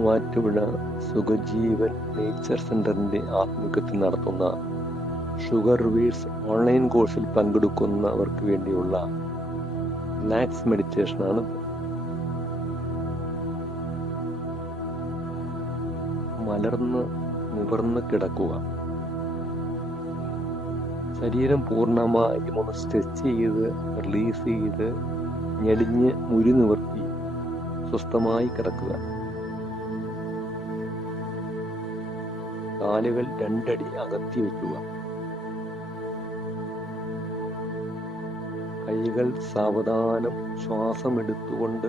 Muvattupuzha Sukhajeevan nature സെന്ററിന്റെ ആഭിമുഖ്യത്തിൽ നടത്തുന്ന ഷുഗർ വീഴ്സ് ഓൺലൈൻ കോഴ്സിൽ പങ്കെടുക്കുന്നവർക്ക് വേണ്ടിയുള്ള റിലാക്സ് മെഡിറ്റേഷനാണ് മലർന്ന് നിവർന്ന് കിടക്കുക. ശരീരം പൂർണമായും ഒന്ന് സ്ട്രെച്ച് ചെയ്ത് റിലീസ് ചെയ്ത് ഞെടിഞ്ഞ് മുരി നിവർത്തി സ്വസ്ഥമായി കിടക്കുക. കാലുകൾ രണ്ടടി അകത്തി വയ്ക്കുക കൈകൾ സാവധാനം ശ്വാസം എടുത്തുകൊണ്ട്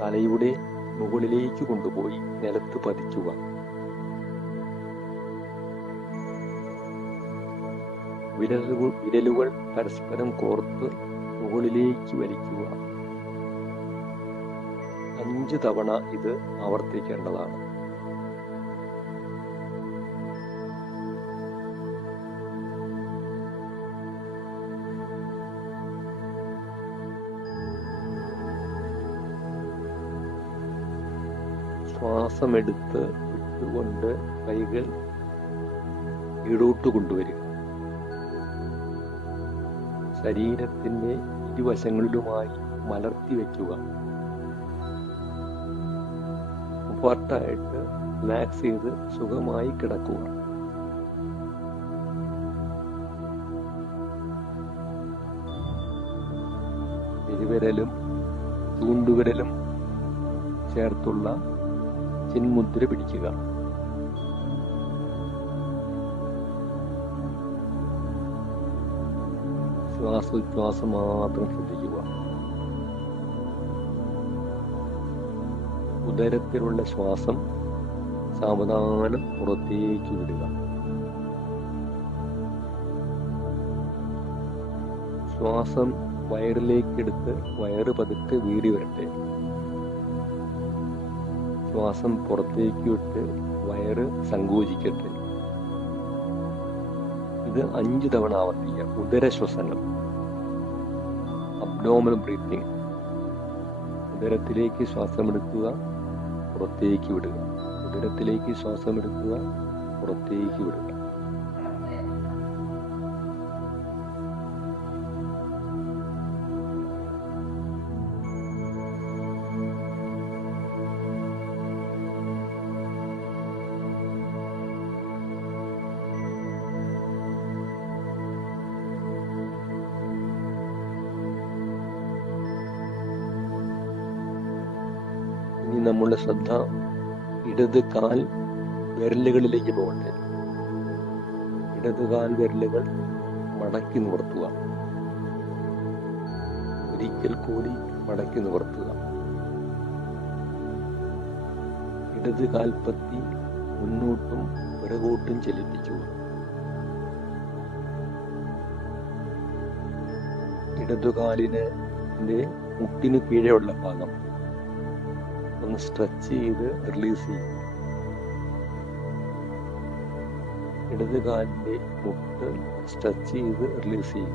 തലയുടെ മുകളിലേക്ക് കൊണ്ടുപോയി നിലത്ത് പതിക്കുക. വിരലുകൾ വിരലുകൾ പരസ്പരം കോർത്ത് മുകളിലേക്ക് വലിക്കുക. അഞ്ച് തവണ ഇത് ആവർത്തിക്കേണ്ടതാണ്. ശ്വാസമെടുത്ത് വിട്ടുകൊണ്ട് കൈകൾ ഇടോട്ട് കൊണ്ടുവരിക. ശരീരത്തിന്റെ ഇരുവശങ്ങളിലുമായി മലർത്തി വയ്ക്കുക. കംഫർട്ടായിട്ട് റിലാക്സ് ചെയ്ത് സുഖമായി കിടക്കുക. ഇരുവിരലും ചൂണ്ടുവിരലും ചേർത്തുള്ള ചിന്മുദ്ര പിടിക്കുക. ശ്വാസോച്ഛ്വാസം മാത്രം ശ്രദ്ധിക്കുക. ഉദരത്തിലുള്ള ശ്വാസം സാവധാനം പുറത്തേക്ക് വിടുക. ശ്വാസം വയറിലേക്കെടുത്ത് വയറ് പതുക്കെ വീടി വരട്ടെ. ശ്വാസം പുറത്തേക്ക് വിട്ട് വയറ് സങ്കോചിക്കട്ടെ. ഇത് അഞ്ചു തവണ ആവർത്തിക്കുക ഉദരശ്വസനം അബ്ഡോമൽ ബ്രീത്തിങ് ഉദരത്തിലേക്ക് ശ്വാസമെടുക്കുക പുറത്തേക്ക് വിടുക. ഉദരത്തിലേക്ക് ശ്വാസമെടുക്കുക പുറത്തേക്ക് വിടുക. ശ്രദ്ധ ഇടത് കാൽ വിരലുകളിലേക്ക് പോകട്ടെ. ഇടത് കാൽ വിരലുകൾ മടക്കി നിവർത്തുക. ഒരിക്കൽ കൂടി മടക്കി നിവർത്തുക. ഇടത് കാൽപ്പത്തി മുന്നോട്ടും പുരകോട്ടും ചലിപ്പിക്കുക. ഇടതുകാലിന് മുട്ടിന് കീഴെയുള്ള ഭാഗം ഒന്ന് സ്ട്രെച്ച് ചെയ്ത് റിലീസ് ചെയ്യും. ഇടത് കാലിന്റെ മുട്ട് സ്ട്രെച്ച് ചെയ്ത് റിലീസ് ചെയ്യും.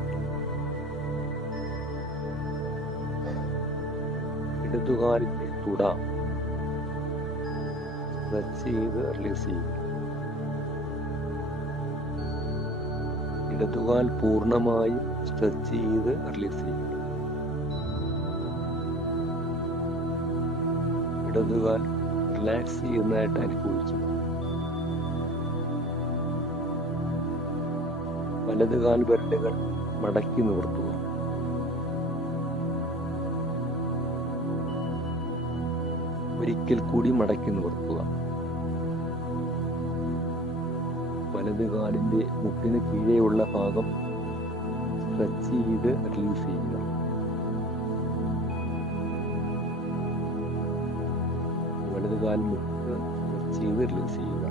ഇടതുകാലിന്റെ തുട സ്ട്രെച്ച് ചെയ്ത് റിലീസ് ചെയ്യും. ഇടതുകാൽ പൂർണമായും സ്ട്രെച്ച് ചെയ്ത് റിലീസ് ചെയ്യും. ഇടതുകാൽ റിലാക്സ് ചെയ്യുന്നതായിട്ട് അനുഭവിച്ചു. വലതുകാൽ വിരലുകൾ മടക്കി നിവർത്തുക. ഒരിക്കൽ കൂടി മടക്കി നിവർത്തുക. വലതുകാലിന്റെ മുട്ടിന് കീഴെയുള്ള ഭാഗം സ്ട്രെച്ച് ചെയ്ത് റിലീസ് ചെയ്യുക. വലതുകാൽ മുക്ക് ചെയ്ത് റിലീസ് ചെയ്യുക.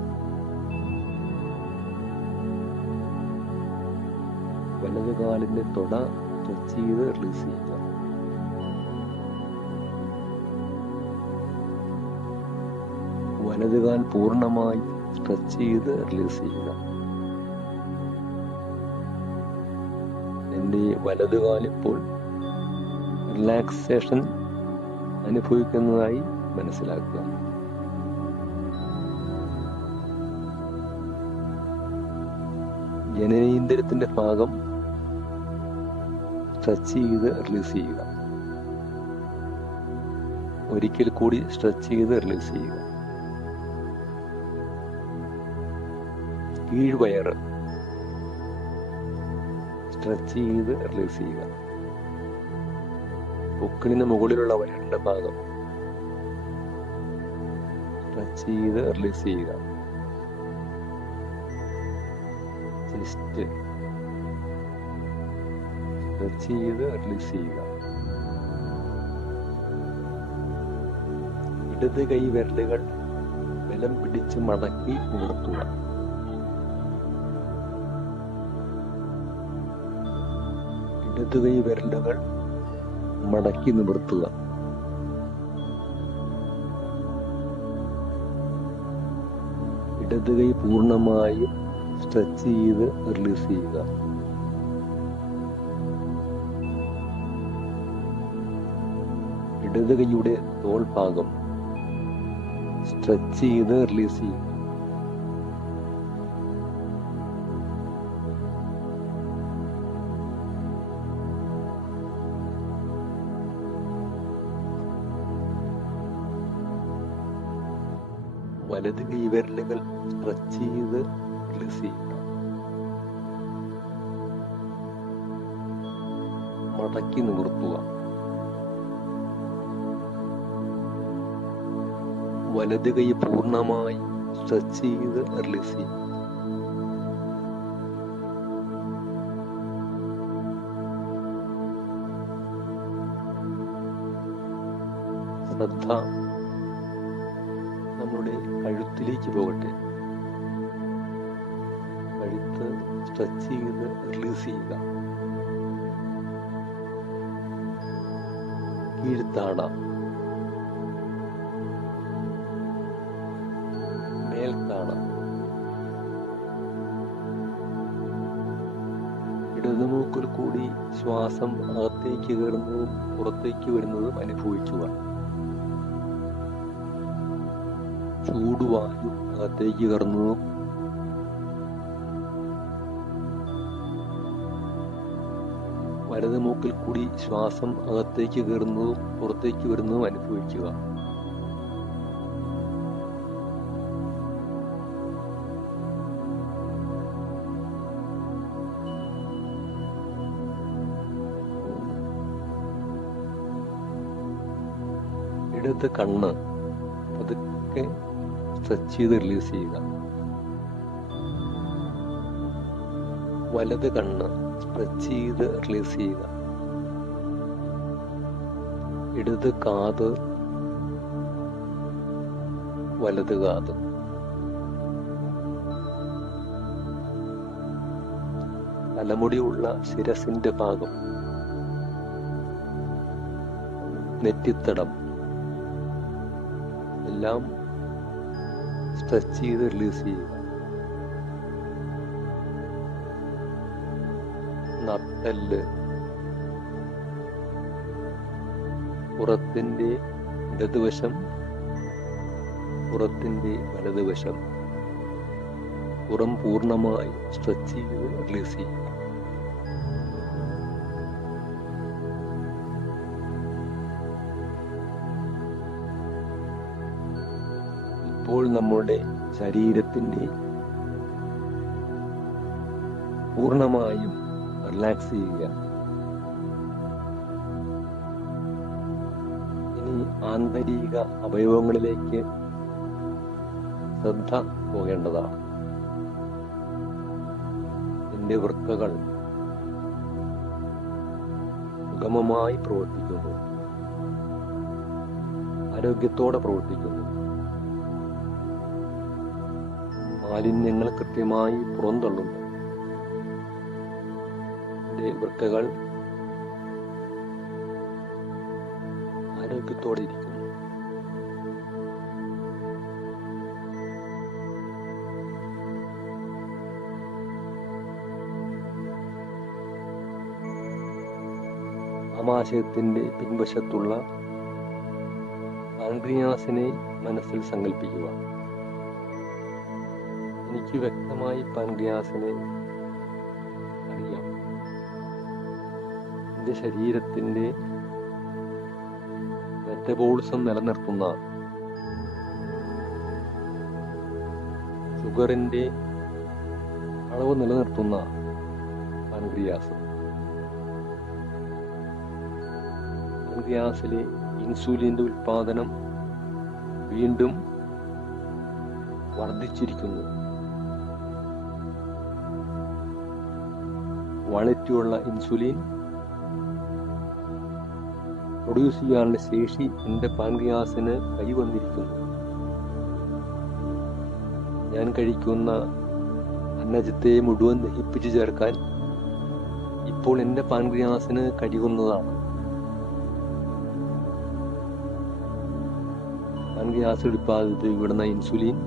വലതുകാലിന്റെ തൊട സ്ട്രെച്ച് ചെയ്ത് റിലീസ് ചെയ്യുക. വലതുകാൽ പൂർണമായി സ്ട്രെച്ച് ചെയ്ത് റിലീസ് ചെയ്യുക. എന്റെ വലതുകാൽ ഇപ്പോൾ റിലാക്സേഷൻ അനുഭവിക്കുന്നതായി മനസ്സിലാക്കുക. ജനനേന്ദ്രിയത്തിന്റെ ഭാഗം സ്ട്രെച്ച് ചെയ്ത് റിലീസ് ചെയ്യുക. ഒരിക്കൽ കൂടി സ്ട്രെച്ച് ചെയ്ത് റിലീസ് ചെയ്യുക. കീഴ്വയർ സ്ട്രെച്ച് ചെയ്ത് റിലീസ് ചെയ്യുക. പൊക്കിളിന് മുകളിലുള്ള വയറിന്റെ ഭാഗം സ്ട്രെച്ച് ചെയ്ത് റിലീസ് ചെയ്യുക. ചെസ്റ്റ് സ്ട്രെച്ച് ചെയ്ത് റിലീസ് ചെയ്യുക ഇടത് കൈ വിരലുകൾ ബലം പിടിച്ച് മടക്കി നിവർത്തുക ഇടത് കൈ വിരലുകൾ മടക്കി നിവർത്തുക. ഇടത് കൈ പൂർണമായും സ്ട്രെച്ച് ചെയ്ത് റിലീസ് ചെയ്യുക. ഇടത് കൈയുടെ തോൾ ഭാഗം സ്ട്രെച്ച് ചെയ്ത് റിലീസ് ചെയ്യുക. വലത് കൈ വിരലുകൾ സ്ട്രെച്ച് ചെയ്ത് ചെയ്യുക മടക്കി നിവർത്തുക വലത് കൈ പൂർണമായി സ്ട്രെച്ച് ചെയ്ത് റിലീസ് ചെയ്യുക ശ്രദ്ധ നമ്മുടെ കഴുത്തിലേക്ക് പോകട്ടെ. സ്ട്രെച്ച് ചെയ്ത് റിലീസ് ചെയ്യുക. കീഴ്ത്താട മേൽത്താട ഇടതുമൂക്കിൽ കൂടി ശ്വാസം അകത്തേക്ക് കയറുന്നതും പുറത്തേക്ക് വരുന്നതും അനുഭവിക്കുക. ചൂടുവായു അകത്തേക്ക് കയറുന്നതും മൂക്കിൽ കൂടി ശ്വാസം അകത്തേക്ക് കയറുന്നതും പുറത്തേക്ക് വരുന്നതും അനുഭവിക്കുക. ഇടത് കണ്ണ് പതുക്കെ സ്ട്രെച്ച് ചെയ്ത് റിലീസ് ചെയ്യുക. വലത് കണ്ണ് സ്ട്രെച്ച് ചെയ്ത് റിലീസ് ചെയ്യുക. ഇടത് കാത് വലത് കാത്. തലമുടിയുള്ള ശിരസിന്റെ ഭാഗം നെറ്റിത്തടം. എല്ലാം സ്ട്രെച്ച് ചെയ്ത് റിലീസ് ചെയ്യുക. നട്ടൽ പുറത്തിന്റെ ഇടതുവശം പുറത്തിന്റെ വലതുവശം പുറം പൂർണമായി സ്ട്രെച്ച് ചെയ്ത് റിലീസ് ചെയ്യുക. ഇപ്പോൾ നമ്മുടെ ശരീരത്തിന്റെ പൂർണമായും റിലാക്സ് ചെയ്യുക. ആന്തരിക അവയവങ്ങളിലേക്ക് ശ്രദ്ധ പോകേണ്ടതാണ്. എന്റെ വൃക്കകൾ സുഗമമായി പ്രവർത്തിക്കുന്നു. ആരോഗ്യത്തോടെ പ്രവർത്തിക്കുന്നു. മാലിന്യങ്ങൾ കൃത്യമായി പുറന്തള്ളുന്നു. എന്റെ വൃക്കകൾ സന്തോഷത്തോടെ ഇരിക്കുന്നു ആമാശയത്തിന്റെ പിൻവശത്തുള്ള ആൺഗ്രിയാസിനെ മനസ്സിൽ സങ്കല്പിക്കുക എനിക്ക് വ്യക്തമായി പാൻഗ്രിയാസിനെ അറിയാം. എന്റെ ശരീരത്തിന്റെ മെറ്റബോളിസം നിലനിർത്തുന്ന ഷുഗറിന്റെ അളവ് നിലനിർത്തുന്ന പാൻക്രിയാസ് പാൻക്രിയാസിലെ ഇൻസുലിന്റെ ഉൽപാദനം വീണ്ടും വർദ്ധിച്ചിരിക്കുന്നു. വളറ്റിയുള്ള ഇൻസുലിൻ പ്രൊഡ്യൂസ് ചെയ്യാനുള്ള ശേഷി എന്റെ പാൻക്രിയാസിന് കൈവന്നിരിക്കുന്നു ഞാൻ കഴിക്കുന്ന അന്നജത്തെ മുഴുവൻ ദഹിപ്പിച്ചു ചേർക്കാൻ ഇപ്പോൾ എന്റെ പാൻക്രിയാസിന് കഴിയുന്നതാണ് പാൻക്രിയാസ് വിടുന്ന ഇൻസുലിൻ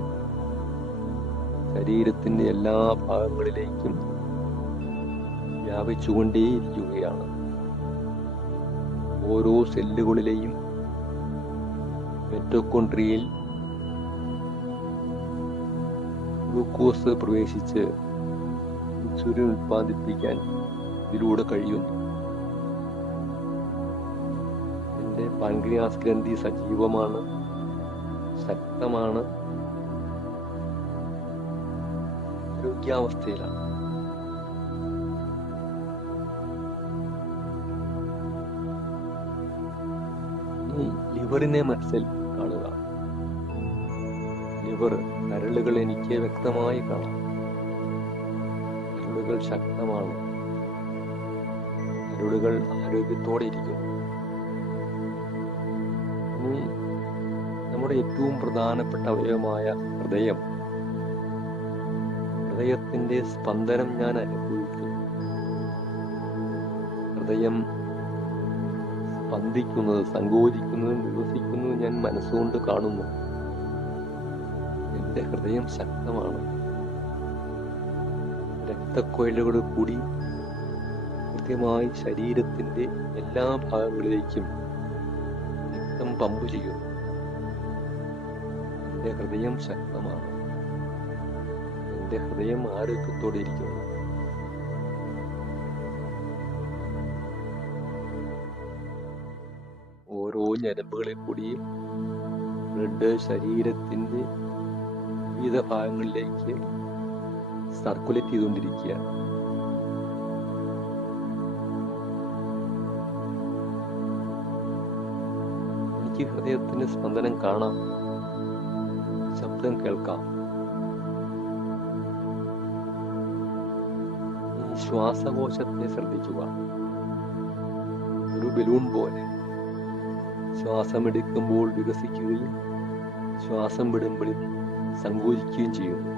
ശരീരത്തിന്റെ എല്ലാ ഭാഗങ്ങളിലേക്കും വ്യാപിച്ചുകൊണ്ടേയിരിക്കുകയാണ്. ഓരോ സെല്ലുകളിലെയും മെറ്റോകോൺട്രിയയിൽ ഗ്ലൂക്കോസ് പ്രവേശിച്ച് ഇൻസുലിൻ ഉൽപ്പാദിപ്പിക്കാൻ ഇതിലൂടെ കഴിയുന്നു. എന്റെ പാൻക്രിയാസ് ഗ്രന്ഥി സജീവമാണ് ശക്തമാണ് ആരോഗ്യാവസ്ഥയിലാണ്. ലിവറിനെ മനസ്സിൽ കാണുക. ലിവർ കരളുകൾ എനിക്ക് വ്യക്തമായി കാണാം. കരളുകൾ ശക്തമാണ്. കരളുകൾ ആരോഗ്യത്തോടെ ഇരിക്കുന്നു ഇനി നമ്മുടെ ഏറ്റവും പ്രധാനപ്പെട്ട അവയവമായ ഹൃദയം. ഹൃദയത്തിന്റെ സ്പന്ദനം ഞാൻ അനുഭവിക്കുന്നു ഹൃദയം സ്പന്ദിക്കുന്നത് സങ്കോചിക്കുന്നതും വികസിക്കുന്നതും ഞാൻ മനസ്സുകൊണ്ട് കാണുന്നു. എന്റെ ഹൃദയം ശക്തമാണ്. രക്തക്കൊയലുകൾ കൂടി കൃത്യമായി ശരീരത്തിന്റെ എല്ലാ ഭാഗങ്ങളിലേക്കും രക്തം പമ്പ് ചെയ്യുന്നു. എന്റെ ഹൃദയം ശക്തമാണ്. എന്റെ ഹൃദയം ആരോഗ്യത്തോടെ ഇരിക്കുന്നു. ഞരമ്പുകളിൽ കൂടിയും ബ്ലഡ് ശരീരത്തിന്റെ വിവിധ ഭാഗങ്ങളിലേക്ക് സർക്കുലേറ്റ് ചെയ്തുകൊണ്ടിരിക്കുകയാണ്. എനിക്ക് ഹൃദയത്തിന്റെ സ്പന്ദനം കാണാം. ശബ്ദം കേൾക്കാം. ശ്വാസകോശത്തെ ശ്രദ്ധിക്കുക ഒരു ബലൂൺ പോലെ. ശ്വാസമെടുക്കുമ്പോൾ വികസിക്കുകയും ശ്വാസം വിടുമ്പോൾ സങ്കോചിക്കുകയും ചെയ്യുന്നു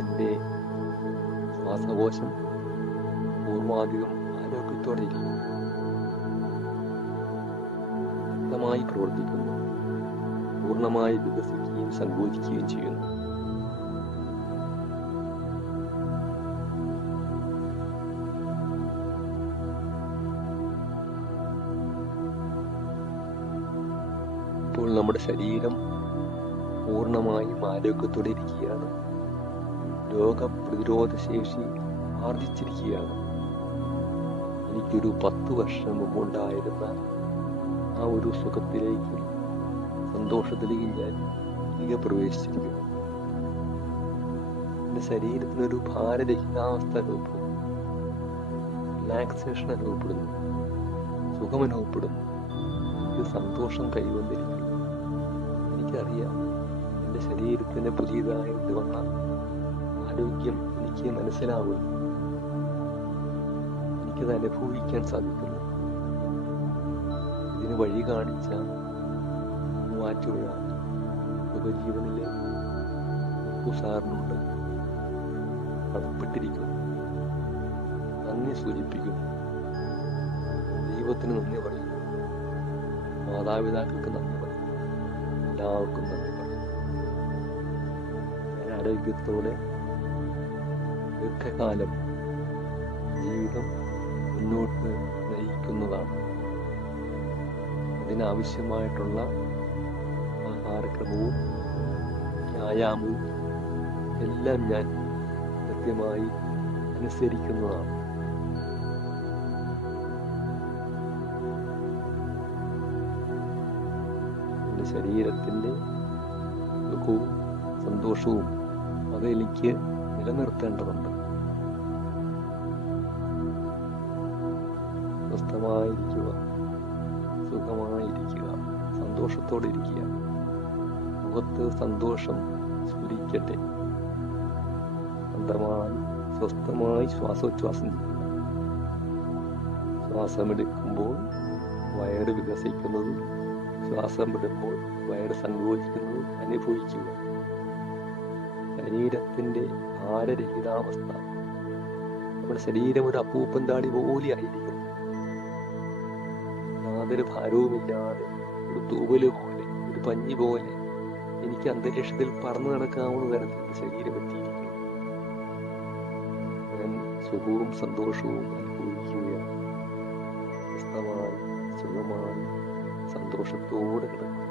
എന്റെ ശ്വാസകോശം പൂർവാധികം ആരോഗ്യത്തോടെ ഇരിക്കുന്നു. ശക്തമായി പ്രവർത്തിക്കുന്നു. പൂർണമായി വികസിക്കുകയും സങ്കോചിക്കുകയും ചെയ്യുന്നു. നമ്മുടെ ശരീരം പൂർണമായും ആരോഗ്യത്തോടെ ഇരിക്കുകയാണ്. രോഗപ്രതിരോധ ശേഷി ആർജിച്ചിരിക്കുകയാണ്. എനിക്കൊരു പത്ത് വർഷം മുമ്പ് ഉണ്ടായിരുന്ന ആ ഒരു സുഖത്തിലേക്ക് സന്തോഷത്തിലേക്ക് ഞാൻ തിരികെ പ്രവേശിച്ചിരിക്കുന്നു. എന്റെ ശരീരത്തിനൊരു ഭാരരഹിതാവസ്ഥ അനുഭവപ്പെടുന്നു. റിലാക്സേഷൻ അനുഭവപ്പെടുന്നു. സുഖം അനുഭവപ്പെടുന്നു. സന്തോഷം കൈവന്നിരിക്കുന്നു. ശരീരത്തിന് പുതിയതായിട്ട് വന്ന ആരോഗ്യം എനിക്ക് മനസ്സിലാവുന്നു എനിക്കത് അനുഭവിക്കാൻ സാധിക്കുന്നു. ഇതിന് വഴി കാണിച്ച മാറ്റുള്ള ഉപജീവനിലെ സാറിനോട് കടപ്പെട്ടിരിക്കുന്നു നന്ദി സൂചിപ്പിക്കുന്നു. ദൈവത്തിന് നന്ദി പറയുന്നു. മാതാപിതാക്കൾക്ക് നന്ദി പറയുന്നു. എല്ലാവർക്കും നന്ദി. ആരോഗ്യത്തോടെ ദീർഘകാലം ജീവിതം മുന്നോട്ട് നയിക്കുന്നതാണ്. അതിനാവശ്യമായിട്ടുള്ള ആഹാരക്രമവും വ്യായാമവും എല്ലാം ഞാൻ കൃത്യമായി അനുസരിക്കുന്നതാണ്. ശരീരത്തിന്റെ സുഖവും സന്തോഷവും അതെനിക്ക് നിലനിർത്തേണ്ടതുണ്ട്. സ്വസ്ഥമായിരിക്കുക സുഖമായിരിക്കുക സന്തോഷത്തോടെ ഇരിക്കുക മുഖത്ത് സന്തോഷം സ്ഫുരിക്കട്ടെ. സ്വന്തമായി സ്വസ്ഥമായി ശ്വാസോച്ഛ്വാസം ചെയ്യുക. ശ്വാസമെടുക്കുമ്പോൾ വയറ് വികസിക്കുന്നതും ശ്വാസം വിടുമ്പോൾ വയറ് സങ്കോചിക്കുന്നതും അനുഭവിക്കുക. ശരീരത്തിന്റെ ഭാരരഹിതാവസ്ഥ. നമ്മുടെ ശരീരം ഒരു അപ്പൂപ്പൻ താടി പോലെ ആയിരിക്കും യാതൊരു ഭാരവുമില്ലാതെ ഒരു തൂവൽ പോലെ ഒരു പഞ്ഞി പോലെ എനിക്ക് അന്തരീക്ഷത്തിൽ പറന്നു നടക്കാവുന്ന തരത്തിൽ ശരീരം എത്തിയിരിക്കുന്നു. ഞാൻ സുഖവും സന്തോഷവും അനുഭവിക്കുകയാണ്. സുഖമായി സന്തോഷത്തോടെ കിടക്കുക